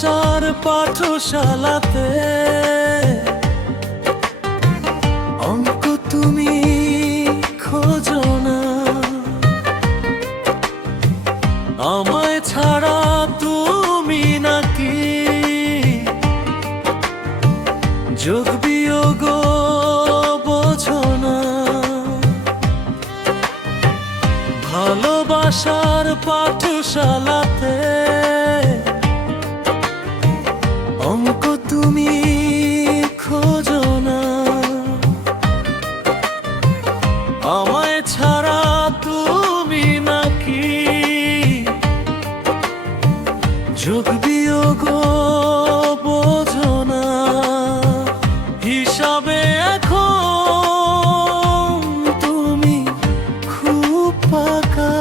ভালোবাসার পাঠশালাতে অঙ্ক তুমি খোঁজো না, আমায় ছাড়া তুমি নাকি যোগ বিয়োগ বোঝো না। ভালোবাসার পাঠশালাতে অঙ্ক তুমি খোঁজো না, আমায় ছাড়া তুমি নাকি যোগ বিয়োগ বোঝো না। হিসাবে এখন তুমি খুব পাকা,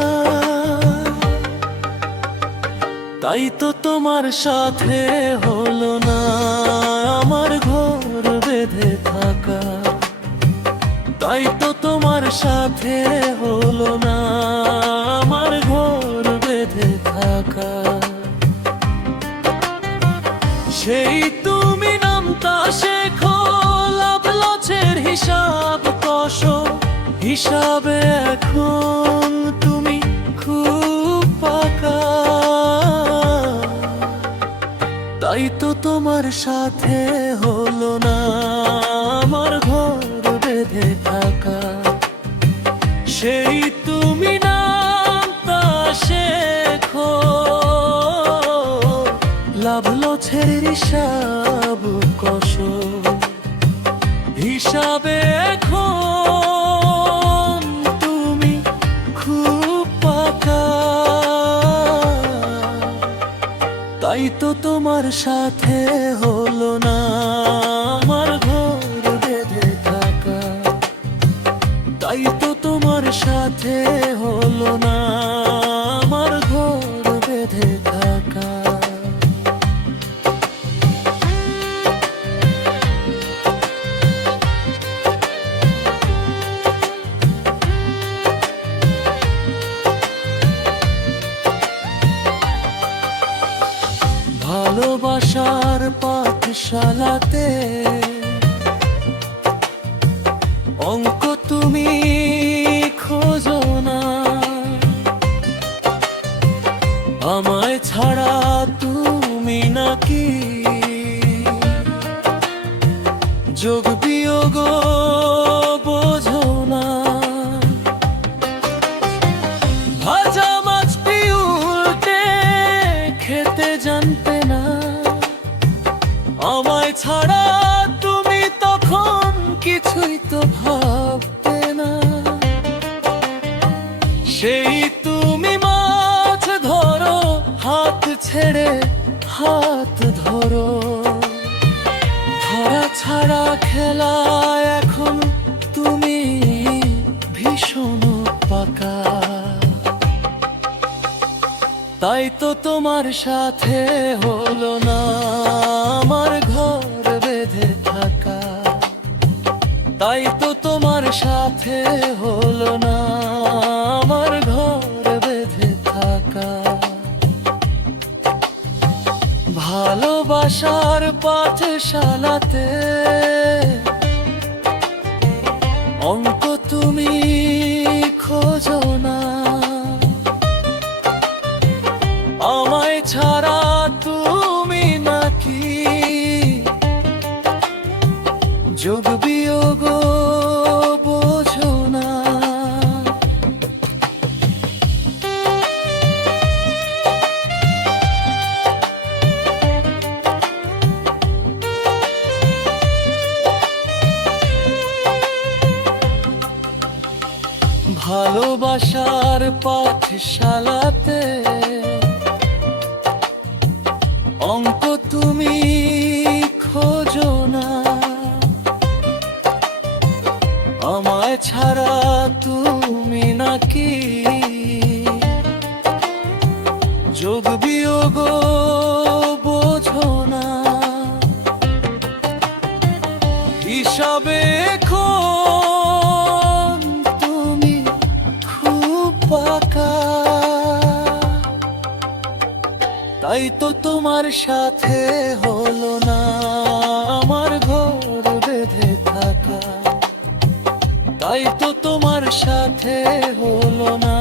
তাই তো তোমার সাথে হলো না আমার ঘর বেঁধে থাকা, তাই তো তোমার সাথে হলো না আমার ঘর বেঁধে থাকা। সেই তুমি নামতা শেখো, লাভ লসের হিসাব কষো, হিসাবে এখন তুমি খুব পাকা, তাই তো তোমার সাথে হলো না আমার ঘর বেঁধে থাকা। সেই তুমি নামতা শেখো, লাভ লসের হিসাব কষো, হিসাবে এখন তুমি খুব পাকা, তাই তো তোমার সাথে হলো না আমার ঘর বেঁধে থাকা, তাই তো তোমার সাথে হলো না আমার ঘর বেঁধে থাকা। ভালোবাসার পাঠশালাতে অঙ্ক তুমি খোঁজো না, আমায় ছাড়া তুমি নাকি যোগ বিয়োগ বোঝো না। ভাজা মাছটি উল্টে খেতে জানতে না, আমায় ছাড়া তুমি তখন কিছুই তো ভাবতে না। সেই তুমি মাছ ধরো হাত ছেড়ে হাত ধরো, ধরা ছাড়া খেলা এখন তুমি ভীষণ পাকা, তাই তো তোমার সাথে হলো না আমার ঘর বেঁধে থাকা, তাই তো তোমার সাথে হলো না আমার ঘর বেঁধে থাকা। ভালোবাসার পাঠশালাতে অঙ্ক তুমি খোঁজো না, আমায় ছাড়া তুমি নাকি যোগ বিয়োগ বোঝো না। ভালোবাসার পাঠশালাতে অঙ্ক তুমি খোঁজো না, আমায় ছাড়া তুমি নাকি যোগ বিয়োগ বোঝো না। হিসাবে এখন তুমি খুব পাকা, তাই তো তোমার সাথে হলো না আমার ঘর বেঁধে থাকা, তাই তো তোমার সাথে হলো না।